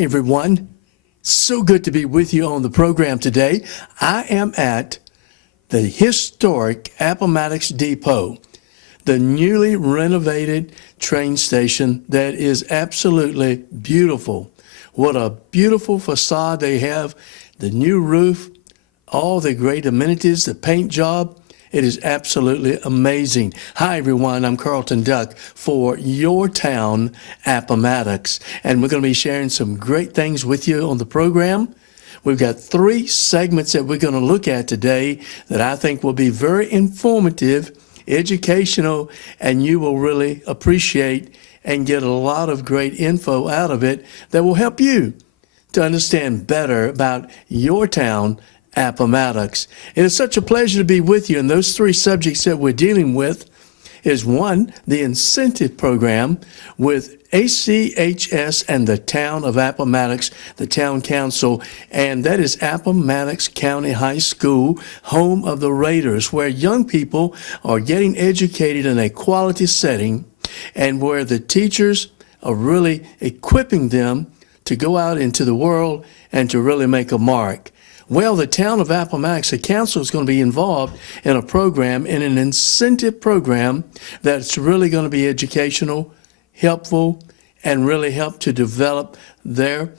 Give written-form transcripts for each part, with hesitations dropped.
Hi, everyone. So good to be with you on the program today. I am at the historic Appomattox Depot, the newly renovated train station that is absolutely beautiful. What a beautiful facade they have, the new roof, all the great amenities, the paint job. It is absolutely amazing. Hi, everyone. I'm Carlton Duck for Your Town Appomattox, and we're going to be sharing some great things with you on the program. We've got 3 segments that we're going to look at today that I think will be very informative, educational, and you will really appreciate and get a lot of great info out of it that will help you to understand better about your town, Appomattox. It is such a pleasure to be with you. And those 3 subjects that we're dealing with is 1, the incentive program with ACHS and the town of Appomattox, the town council, and that is Appomattox County High School, home of the Raiders, where young people are getting educated in a quality setting and where the teachers are really equipping them to go out into the world and to really make a mark. Well, the town of Appomattox, the council is going to be involved in a program, in an incentive program that's really going to be educational, helpful, and really help to develop their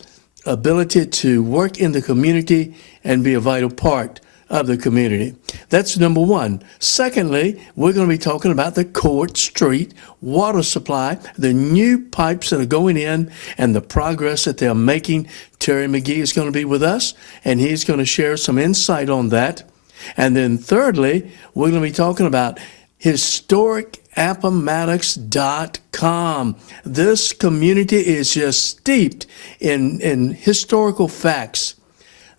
ability to work in the community and be a vital part of the community. That's number 1. Secondly, we're going to be talking about the Court Street water supply, the new pipes that are going in, and the progress that they're making. Terry McGee is going to be with us, and he's going to share some insight on that. And then thirdly, we're going to be talking about historicappomattox.com. This community is just steeped in historical facts.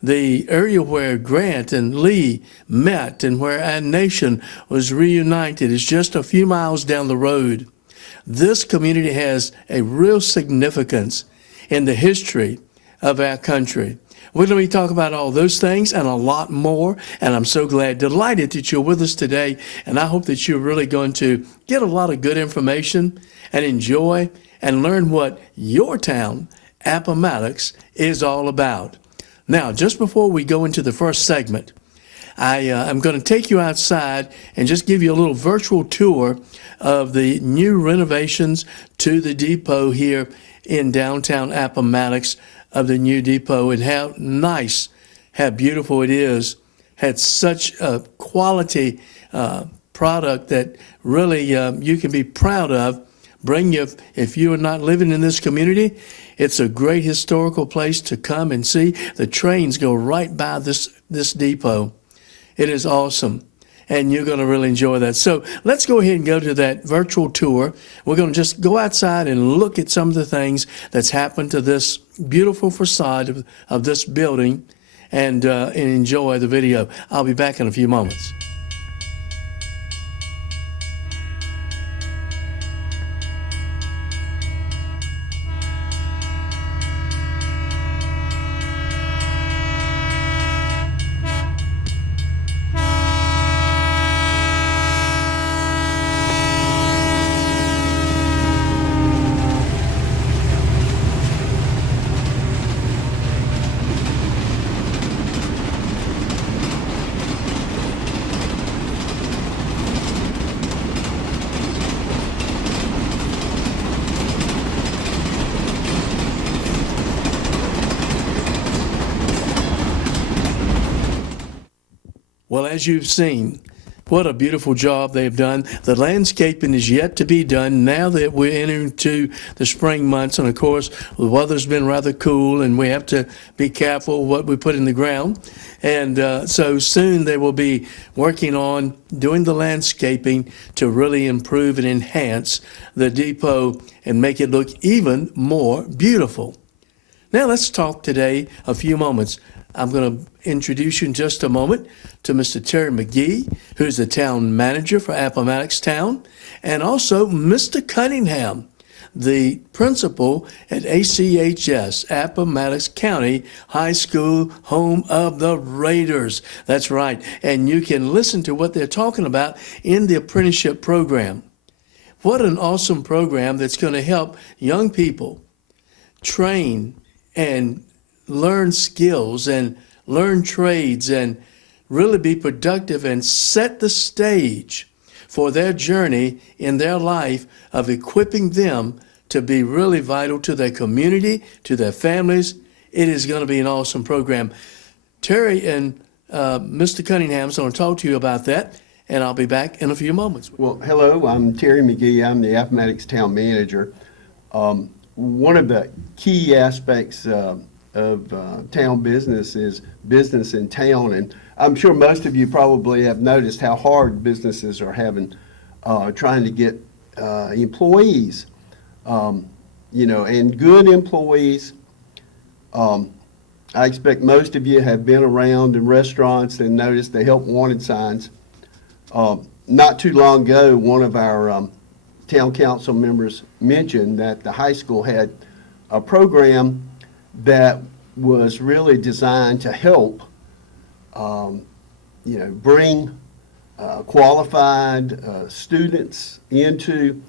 The area where Grant and Lee met and where our nation was reunited is just a few miles down the road. This community has a real significance in the history of our country. We're going to be talking about all those things and a lot more, and I'm so delighted that you're with us today, and I hope that you're really going to get a lot of good information and enjoy and learn what your town, Appomattox, is all about. Now, just before we go into the first segment, I'm going to take you outside and just give you a little virtual tour of the new renovations to the depot here in downtown Appomattox, of the new depot, and how nice, how beautiful it is. Had such a quality product that really you can be proud of. If you are not living in this community, it's a great historical place to come and see. The trains go right by this depot. It is awesome, and you're going to really enjoy that. So let's go ahead and go to that virtual tour. We're going to just go outside and look at some of the things that's happened to this beautiful facade of this building and enjoy the video. I'll be back in a few moments. Well, as you've seen, what a beautiful job they've done. The landscaping is yet to be done now that we're entering into the spring months. And of course, the weather's been rather cool and we have to be careful what we put in the ground. And so soon they will be working on doing the landscaping to really improve and enhance the depot and make it look even more beautiful. Now let's talk today a few moments. I'm going to introduce you in just a moment to Mr. Terry McGee, who's the town manager for Appomattox Town, and also Mr. Cunningham, the principal at ACHS, Appomattox County High School, home of the Raiders. That's right. And you can listen to what they're talking about in the apprenticeship program. What an awesome program that's going to help young people train and learn skills and learn trades and really be productive and set the stage for their journey in their life of equipping them to be really vital to their community, to their families. It is going to be an awesome program. Terry and Mr. Cunningham's going to talk to you about that, and I'll be back in a few moments. Well, hello, I'm Terry McGee. I'm the Appomattox Town Manager. One of the key aspects of town business is business in town, and I'm sure most of you probably have noticed how hard businesses are having trying to get employees, and good employees. I expect most of you have been around in restaurants and noticed the help wanted signs. Not too long ago, one of our town council members mentioned that the high school had a program that was really designed to help, bring qualified students into,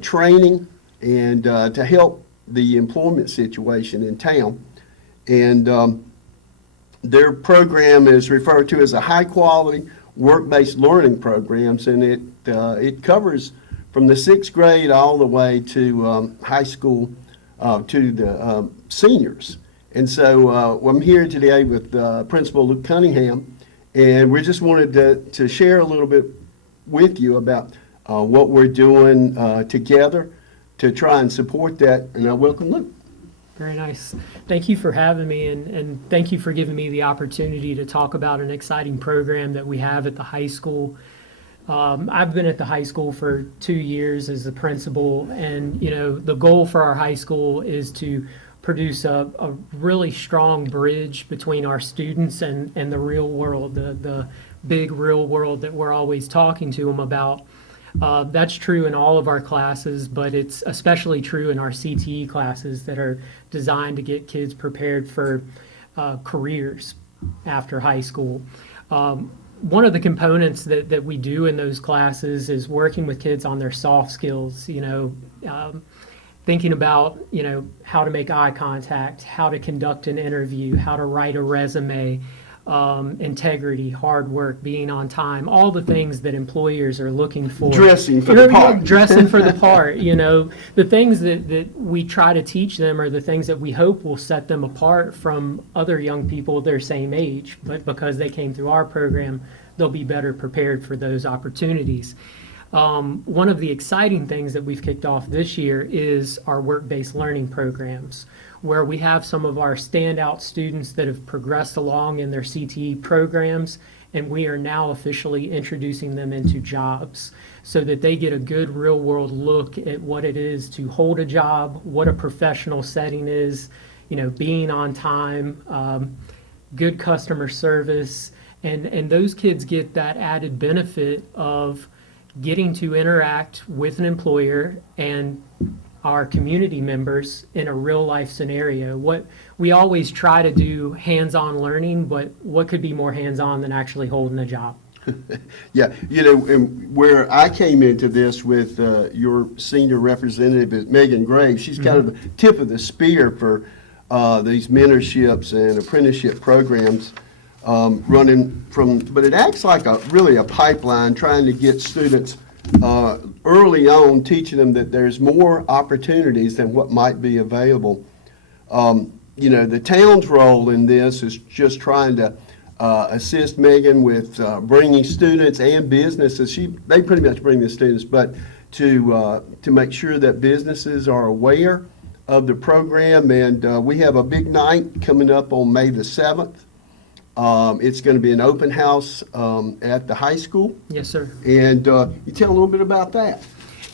training and to help the employment situation in town. And their program is referred to as a high-quality work-based learning programs, and it covers from the 6th grade all the way to high school to the seniors. And so I'm here today with Principal Luke Cunningham, and we just wanted to share a little bit with you about what we're doing together to try and support that. And I welcome Luke. Very nice. Thank you for having me, and thank you for giving me the opportunity to talk about an exciting program that we have at the high school. I've been at the high school for 2 years as the principal, and the goal for our high school is to produce a really strong bridge between our students and the real world, the big real world that we're always talking to them about. That's true in all of our classes, but it's especially true in our CTE classes that are designed to get kids prepared for careers after high school. One of the components that we do in those classes is working with kids on their soft skills, thinking about, how to make eye contact, how to conduct an interview, how to write a resume, integrity, hard work, being on time, all the things that employers are looking for. Dressing for the part. Dressing for the part, the things that we try to teach them are the things that we hope will set them apart from other young people their same age. But because they came through our program, they'll be better prepared for those opportunities. One of the exciting things that we've kicked off this year is our work-based learning programs, where we have some of our standout students that have progressed along in their CTE programs, and we are now officially introducing them into jobs so that they get a good real-world look at what it is to hold a job, what a professional setting is, being on time, good customer service, and those kids get that added benefit of getting to interact with an employer and our community members in a real life scenario. What we always try to do hands-on learning, but what could be more hands-on than actually holding a job? Yeah, and where I came into this with your senior representative is Megan Graves. She's kind of the tip of the spear for these mentorships and apprenticeship programs running from, but it acts like really a pipeline trying to get students early on, teaching them that there's more opportunities than what might be available. The town's role in this is just trying to assist Megan with bringing students and businesses. They pretty much bring the students, but to make sure that businesses are aware of the program. And we have a big night coming up on May the 7th. It's going to be an open house at the high school. Yes, sir. And you tell a little bit about that.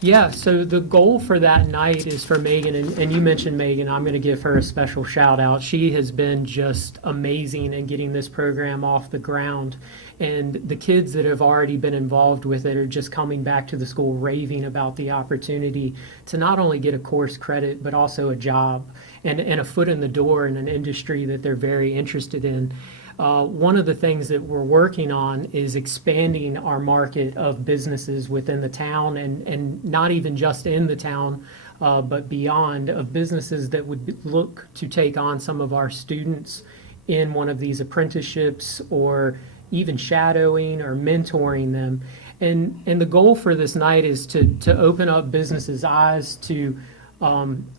Yeah, so the goal for that night is for Megan, and you mentioned Megan, I'm going to give her a special shout out. She has been just amazing in getting this program off the ground. And the kids that have already been involved with it are just coming back to the school raving about the opportunity to not only get a course credit, but also a job and a foot in the door in an industry that they're very interested in. One of the things that we're working on is expanding our market of businesses within the town and not even just in the town, but beyond, of businesses that would look to take on some of our students in one of these apprenticeships or even shadowing or mentoring them. And the goal for this night is to open up businesses' eyes to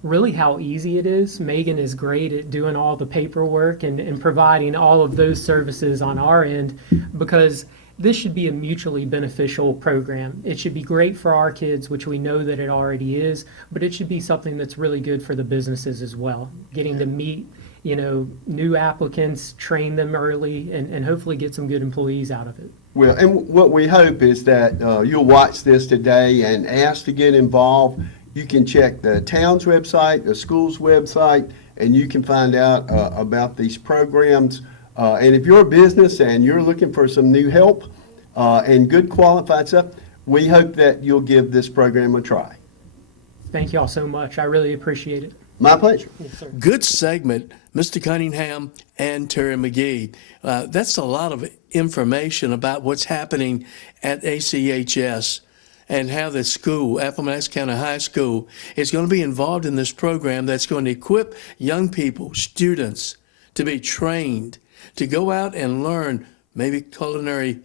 really how easy it is. Megan is great at doing all the paperwork and providing all of those services on our end, because this should be a mutually beneficial program. It should be great for our kids, which we know that it already is, but it should be something that's really good for the businesses as well. Getting to meet, new applicants, train them early, and hopefully get some good employees out of it. Well, and what we hope is that you'll watch this today and ask to get involved. You can check the town's website, the school's website, and you can find out about these programs. And if you're a business and you're looking for some new help and good qualified stuff, we hope that you'll give this program a try. Thank you all so much. I really appreciate it. My pleasure. Yes, sir. Good segment, Mr. Cunningham and Terry McGee. That's a lot of information about what's happening at ACHS and how the school, Appomattox County High School, is going to be involved in this program that's going to equip young people, students, to be trained, to go out and learn maybe culinary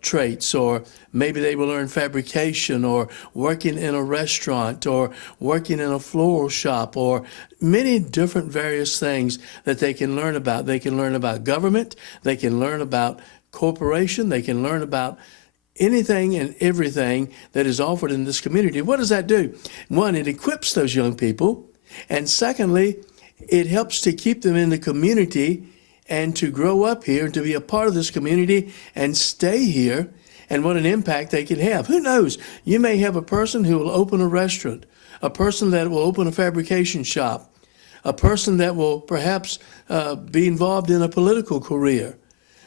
traits, or maybe they will learn fabrication, or working in a restaurant, or working in a floral shop, or many different various things that they can learn about. They can learn about government, they can learn about corporation, they can learn about anything and everything that is offered in this community. What does that do? One, it equips those young people, and secondly, it helps to keep them in the community and to grow up here and to be a part of this community and stay here, and what an impact they can have. Who knows? You may have a person who will open a restaurant, a person that will open a fabrication shop, a person that will perhaps be involved in a political career.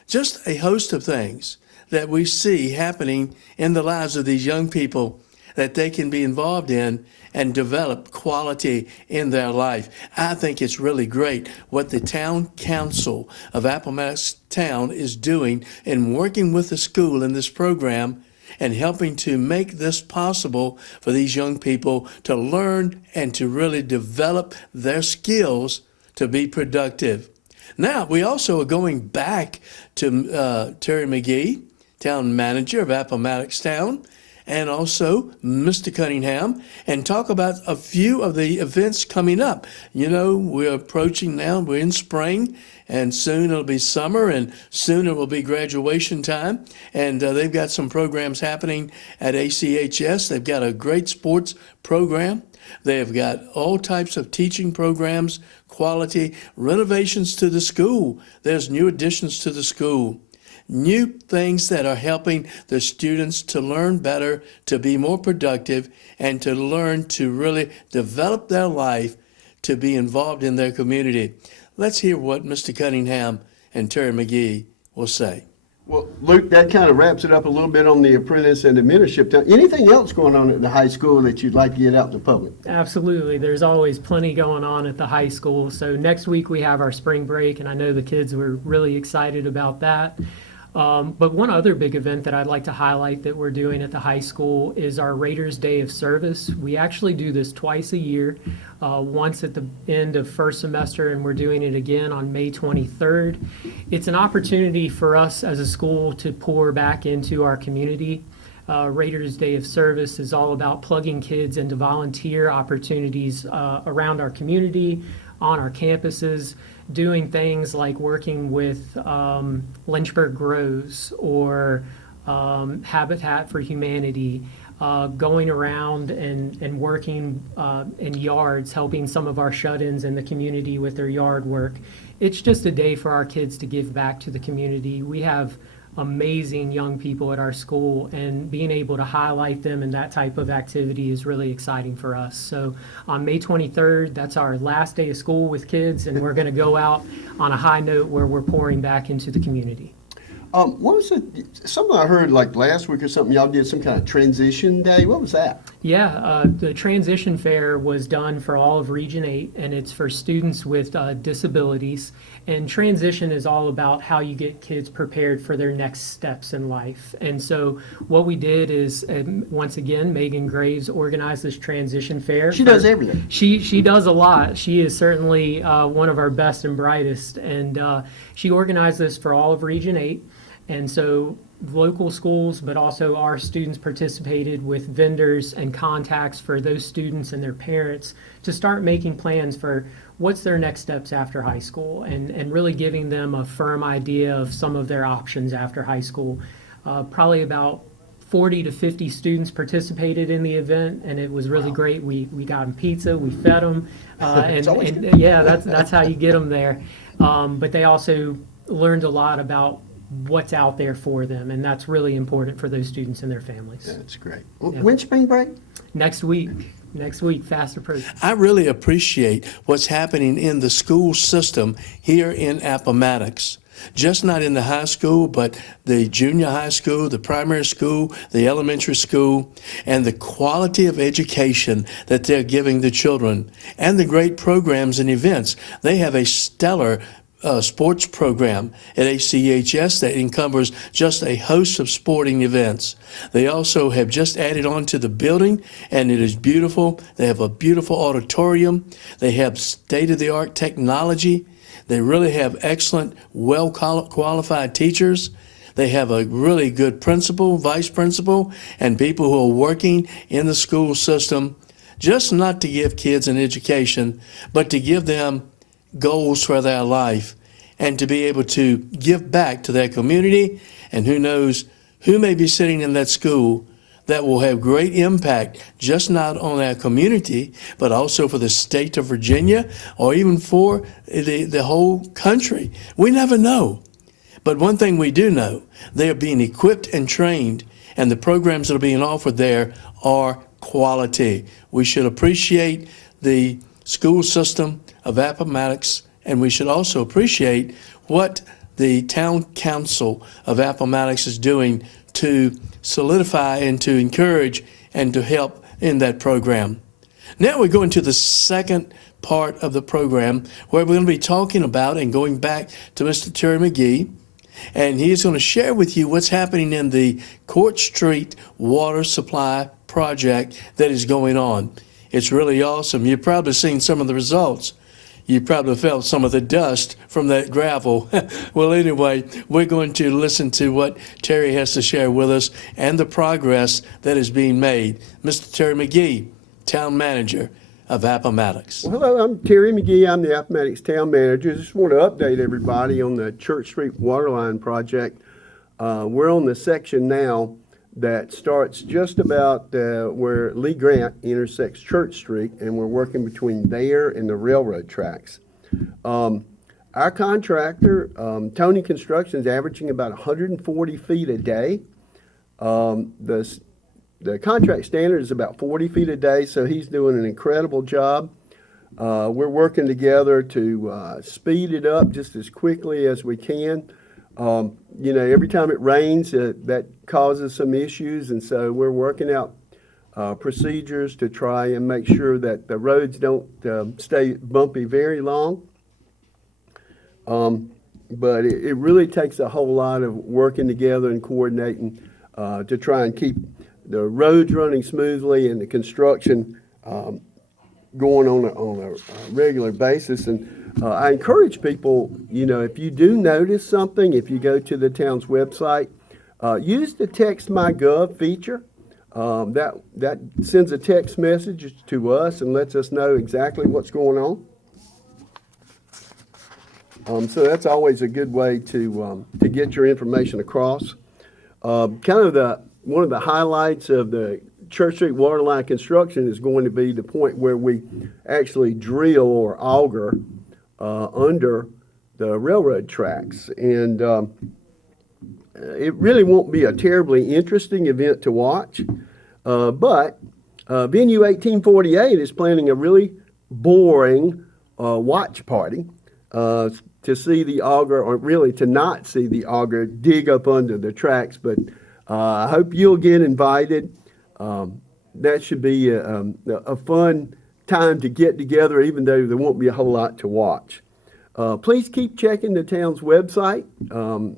Just a host of things that we see happening in the lives of these young people that they can be involved in and develop quality in their life. I think it's really great what the Town Council of Appomattox Town is doing in working with the school in this program and helping to make this possible for these young people to learn and to really develop their skills to be productive. Now, we also are going back to Terry McGee, town manager of Appomattox Town, and also Mr. Cunningham, and talk about a few of the events coming up. We're approaching now, we're in spring, and soon it'll be summer, and soon it will be graduation time. And they've got some programs happening at ACHS. They've got a great sports program. They've got all types of teaching programs, quality, renovations to the school. There's new additions to the school. New things that are helping the students to learn better, to be more productive, and to learn to really develop their life to be involved in their community. Let's hear what Mr. Cunningham and Terry McGee will say. Well, Luke, that kind of wraps it up a little bit on the apprentice and apprenticeship. Anything else going on at the high school that you'd like to get out to the public? Absolutely. There's always plenty going on at the high school. So next week we have our spring break, and I know the kids were really excited about that. But one other big event that I'd like to highlight that we're doing at the high school is our Raiders Day of Service. We actually do this twice a year, once at the end of first semester, and we're doing it again on May 23rd. It's an opportunity for us as a school to pour back into our community. Raiders Day of Service is all about plugging kids into volunteer opportunities around our community, on our campuses, doing things like working with Lynchburg Grows or Habitat for Humanity, going around and working in yards, helping some of our shut-ins in the community with their yard work. It's just a day for our kids to give back to the community. We have amazing young people at our school, and being able to highlight them in that type of activity is really exciting for us. So on May 23rd, that's our last day of school with kids, and we're going to go out on a high note where we're pouring back into the community. What was it? Something I heard like last week or something. Y'all did some kind of transition day. What was that? Yeah, the transition fair was done for all of Region 8, and it's for students with disabilities. And transition is all about how you get kids prepared for their next steps in life. And so what we did is, once again, Megan Graves organized this transition fair. She does everything. She does a lot. She is certainly one of our best and brightest. And she organized this for all of Region 8. And so local schools, but also our students participated with vendors and contacts for those students and their parents to start making plans for what's their next steps after high school, and really giving them a firm idea of some of their options after high school. Probably about 40 to 50 students participated in the event, and it was really great. We got them pizza, we fed them, and yeah, that's how you get them there. But they also learned a lot about what's out there for them, and that's really important for those students and their families. That's great. When's spring break? Next week, fast approach. I really appreciate what's happening in the school system here in Appomattox. Just not in the high school, but the junior high school, the primary school, the elementary school, and the quality of education that they're giving the children, and the great programs and events. They have a stellar sports program at ACHS that encumbers just a host of sporting events. They also have just added on to the building, and it is beautiful. They have a beautiful auditorium. They have state-of-the-art technology. They really have excellent, well-qualified teachers. They have a really good principal, vice principal, and people who are working in the school system, just not to give kids an education, but to give them goals for their life and to be able to give back to their community. And who knows who may be sitting in that school that will have great impact, just not on our community, but also for the state of Virginia, or even for the whole country. We never know. But one thing we do know, they are being equipped and trained, and the programs that are being offered there are quality. We should appreciate the school system of Appomattox, and we should also appreciate what the town council of Appomattox is doing to solidify and to encourage and to help in that program. Now we're going to the second part of the program, where we're going to be talking about and going back to Mr. Terry McGee, and he's going to share with you what's happening in the Court Street water supply project that is going on. It's really awesome. You've probably seen some of the results. You probably felt some of the dust from that gravel. Well, anyway, we're going to listen to what Terry has to share with us and the progress that is being made. Mr. Terry McGee, Town Manager of Appomattox. Well, hello, I'm Terry McGee. I'm the Appomattox Town Manager. Just want to update everybody on the Church Street Waterline project. We're on the section now that starts just about where Lee Grant intersects Church Street, and we're working between there and the railroad tracks. Our contractor, Tony Construction, is averaging about 140 feet a day. The contract standard is about 40 feet a day, so he's doing an incredible job. We're working together to speed it up just as quickly as we can. Every time it rains, that causes some issues, and so we're working out procedures to try and make sure that the roads don't stay bumpy very long. But it really takes a whole lot of working together and coordinating to try and keep the roads running smoothly and the construction going on a regular basis. And I encourage people, if you do notice something, if you go to the town's website, use the Text My Gov feature. That sends a text message to us and lets us know exactly what's going on. So that's always a good way to get your information across. One of the highlights of the Church Street waterline construction is going to be the point where we actually drill or auger under the railroad tracks. And it really won't be a terribly interesting event to watch, but Venue 1848 is planning a really boring watch party to to see the auger, or really to not see the auger dig up under the tracks. But I hope you'll get invited. That should be a fun time to get together, even though there won't be a whole lot to watch. Please keep checking the town's website.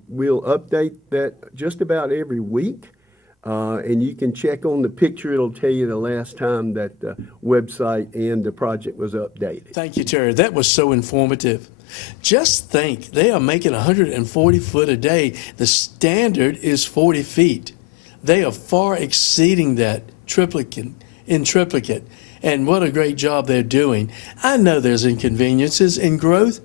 We'll update that just about every week. And you can check on the picture. It'll tell you the last time that the website and the project was updated. Thank you, Terry. That was so informative. Just think, they are making 140 foot a day. The standard is 40 feet. They are far exceeding that in triplicate. And what a great job they're doing. I know there's inconveniences in growth.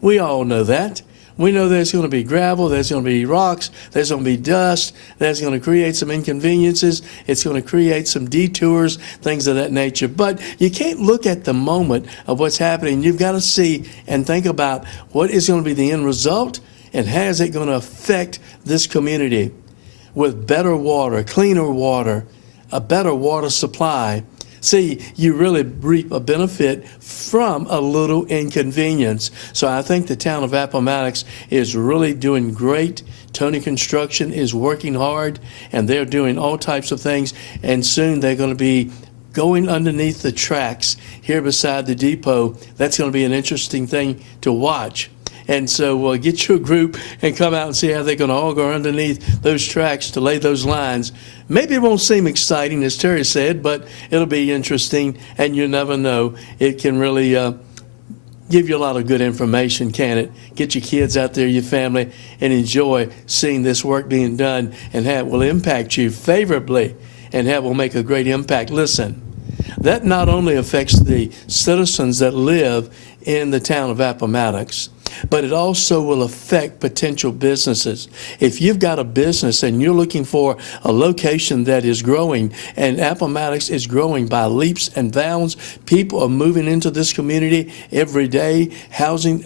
We all know that. We know there's going to be gravel, there's going to be rocks, there's going to be dust, that's going to create some inconveniences, it's going to create some detours, things of that nature. But you can't look at the moment of what's happening. You've got to see and think about what is going to be the end result and how is it going to affect this community with better water, cleaner water, a better water supply. See, you really reap a benefit from a little inconvenience. So I think the town of Appomattox is really doing great. Tony Construction is working hard, and they're doing all types of things. And soon they're going to be going underneath the tracks here beside the depot. That's going to be an interesting thing to watch. And so get your group and come out and see how they're going to all go underneath those tracks to lay those lines. Maybe it won't seem exciting, as Terry said, but it'll be interesting, and you never know. It can really give you a lot of good information, can it? Get your kids out there, your family, and enjoy seeing this work being done and how it will impact you favorably and how it will make a great impact. Listen, that not only affects the citizens that live in the town of Appomattox, but it also will affect potential businesses. If you've got a business and you're looking for a location that is growing, and Appomattox is growing by leaps and bounds, people are moving into this community every day. Housing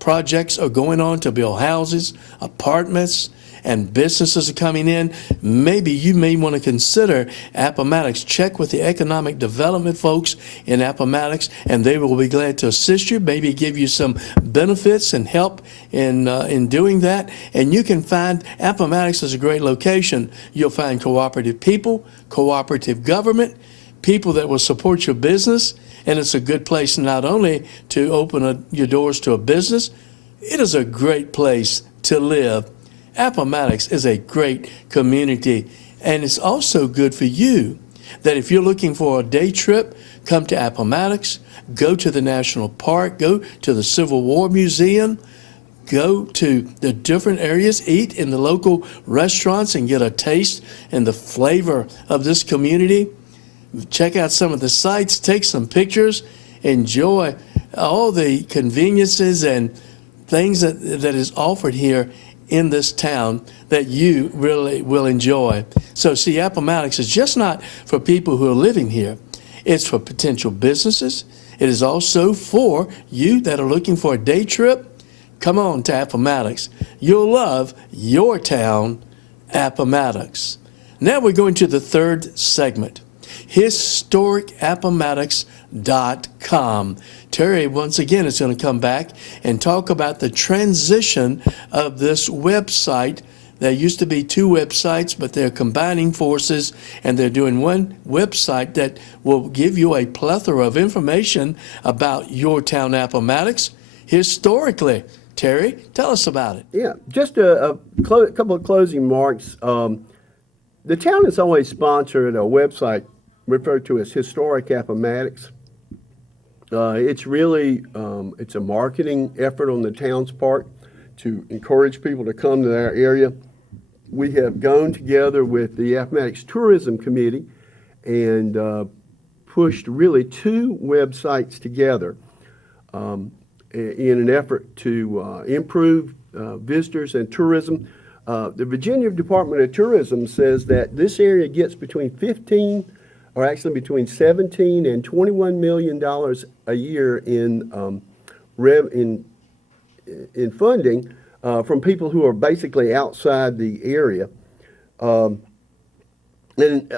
projects are going on to build houses, apartments, and businesses are coming in. Maybe you may want to consider Appomattox. Check with the economic development folks in Appomattox, and they will be glad to assist you, maybe give you some benefits and help in doing that. And you can find Appomattox is a great location. You'll find cooperative people, cooperative government, people that will support your business, and it's a good place not only to open your doors to a business, it is a great place to live. Appomattox is a great community, and it's also good for you that if you're looking for a day trip, come to Appomattox, go to the National Park, go to the Civil War Museum, go to the different areas, eat in the local restaurants and get a taste and the flavor of this community. Check out some of the sites, take some pictures, enjoy all the conveniences and things that is offered here in this town that you really will enjoy. So see, Appomattox is just not for people who are living here. It's for potential businesses. It is also for you that are looking for a day trip. Come on to Appomattox. You'll love your town, Appomattox. Now we're going to the third segment, historicappomattox.com. Terry, once again, is going to come back and talk about the transition of this website. There used to be two websites, but they're combining forces, and they're doing one website that will give you a plethora of information about your town, Appomattox, historically. Terry, tell us about it. Yeah, just a couple of closing remarks. The town has always sponsored a website referred to as Historic Appomattox. It's really, it's a marketing effort on the town's part to encourage people to come to our area. We have gone together with the Appomattox Tourism Committee and pushed really two websites together in an effort to improve visitors and tourism. The Virginia Department of Tourism says that this area gets between 17 and $21 million a year in funding from people who are basically outside the area. And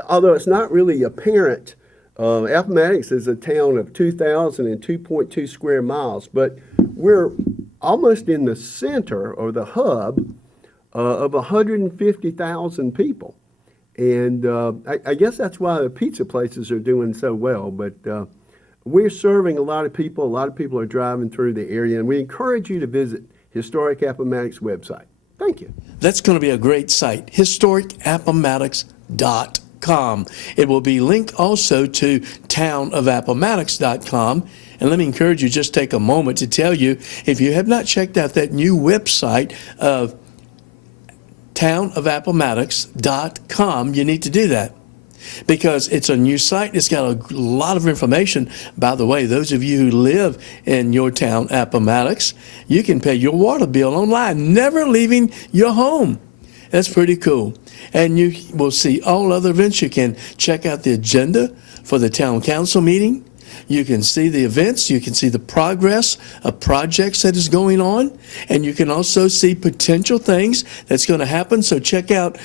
although it's not really apparent, Appomattox is a town of 2,002.2 square miles, but we're almost in the center or the hub of 150,000 people. And I guess that's why the pizza places are doing so well. But we're serving a lot of people. A lot of people are driving through the area, and we encourage you to visit Historic Appomattox website. Thank you. That's going to be a great site, historicappomattox.com. It will be linked also to townofappomattox.com. And let me encourage you, just take a moment to tell you, if you have not checked out that new website of townofappomattox.com, you need to do that, because it's a new site. It's got a lot of information. By the way, those of you who live in your town, Appomattox, you can pay your water bill online, never leaving your home. That's pretty cool. And you will see all other events. You can check out the agenda for the town council meeting. You can see the events. You can see the progress of projects that is going on. And you can also see potential things that's going to happen. So check out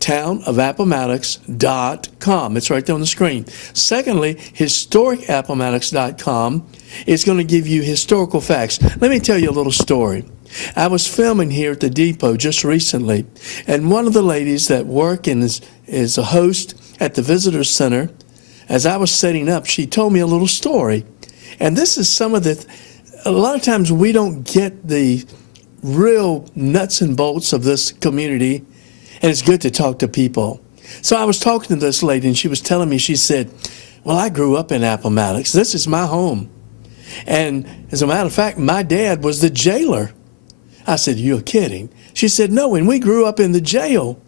townofappomattox.com. It's right there on the screen. Secondly, historicappomattox.com is going to give you historical facts. Let me tell you a little story. I was filming here at the depot just recently, and one of the ladies that work and is a host at the visitor center, as I was setting up, she told me a little story. And this is some of a lot of times we don't get the real nuts and bolts of this community. And it's good to talk to people. So I was talking to this lady, and she was telling me, she said, well, I grew up in Appomattox. This is my home. And as a matter of fact, my dad was the jailer. I said, you're kidding. She said, no, and we grew up in the jail.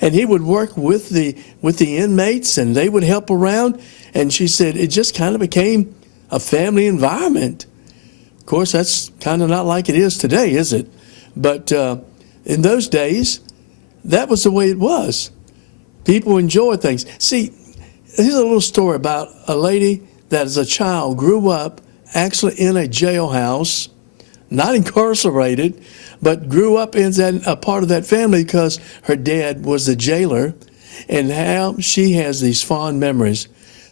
And he would work with the inmates, and they would help around. And she said, it just kind of became a family environment. Of course, that's kind of not like it is today, is it? But in those days, that was the way it was. People enjoyed things. See, here's a little story about a lady that as a child grew up actually in a jailhouse, not incarcerated, but grew up in a part of that family because her dad was the jailer, and how she has these fond memories.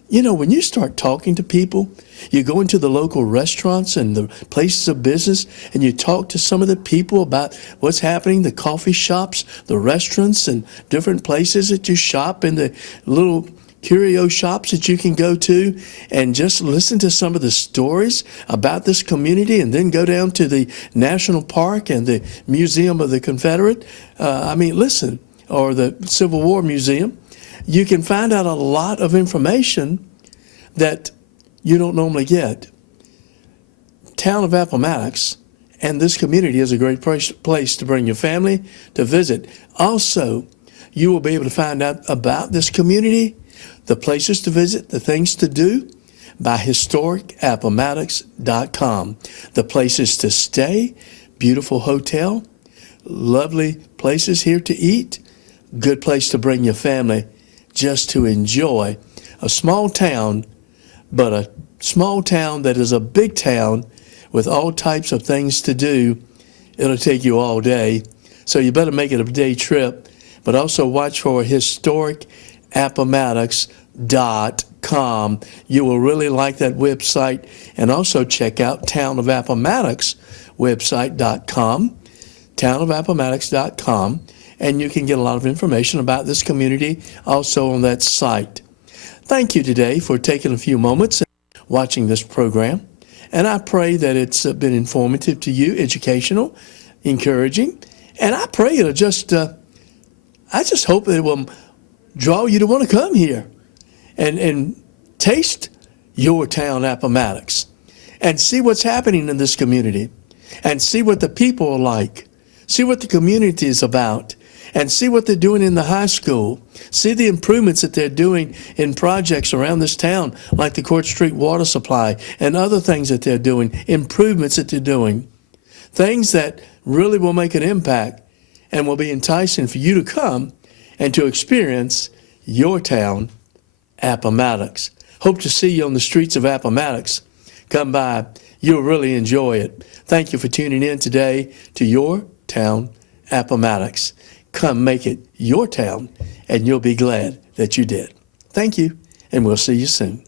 You know, when you start talking to people, you go into the local restaurants and the places of business, and you talk to some of the people about what's happening, the coffee shops, the restaurants, and different places that you shop, and the little curio shops that you can go to, and just listen to some of the stories about this community, and then go down to the National Park and the Museum of the Confederate. Listen, or the Civil War Museum. You can find out a lot of information that you don't normally get. Town of Appomattox and this community is a great place to bring your family to visit. Also, you will be able to find out about this community, the places to visit, the things to do by historicappomattox.com. The places to stay, beautiful hotel, lovely places here to eat, good place to bring your family just to enjoy a small town, but a small town that is a big town with all types of things to do. It'll take you all day, so you better make it a day trip, but also watch for historicappomattox.com. You will really like that website, and also check out Town of Appomattox website.com, townofappomattox.com, and you can get a lot of information about this community also on that site. Thank you today for taking a few moments and watching this program, and I pray that it's been informative to you, educational, encouraging, and I pray it'll just, I just hope that it will draw you to want to come here and taste your town, Appomattox, and see what's happening in this community, and see what the people are like, see what the community is about, and see what they're doing in the high school. See the improvements that they're doing in projects around this town, like the Court Street water supply and other things that they're doing, improvements that they're doing, things that really will make an impact and will be enticing for you to come and to experience your town, Appomattox. Hope to see you on the streets of Appomattox. Come by. You'll really enjoy it. Thank you for tuning in today to your town, Appomattox. Come make it your town, and you'll be glad that you did. Thank you, and we'll see you soon.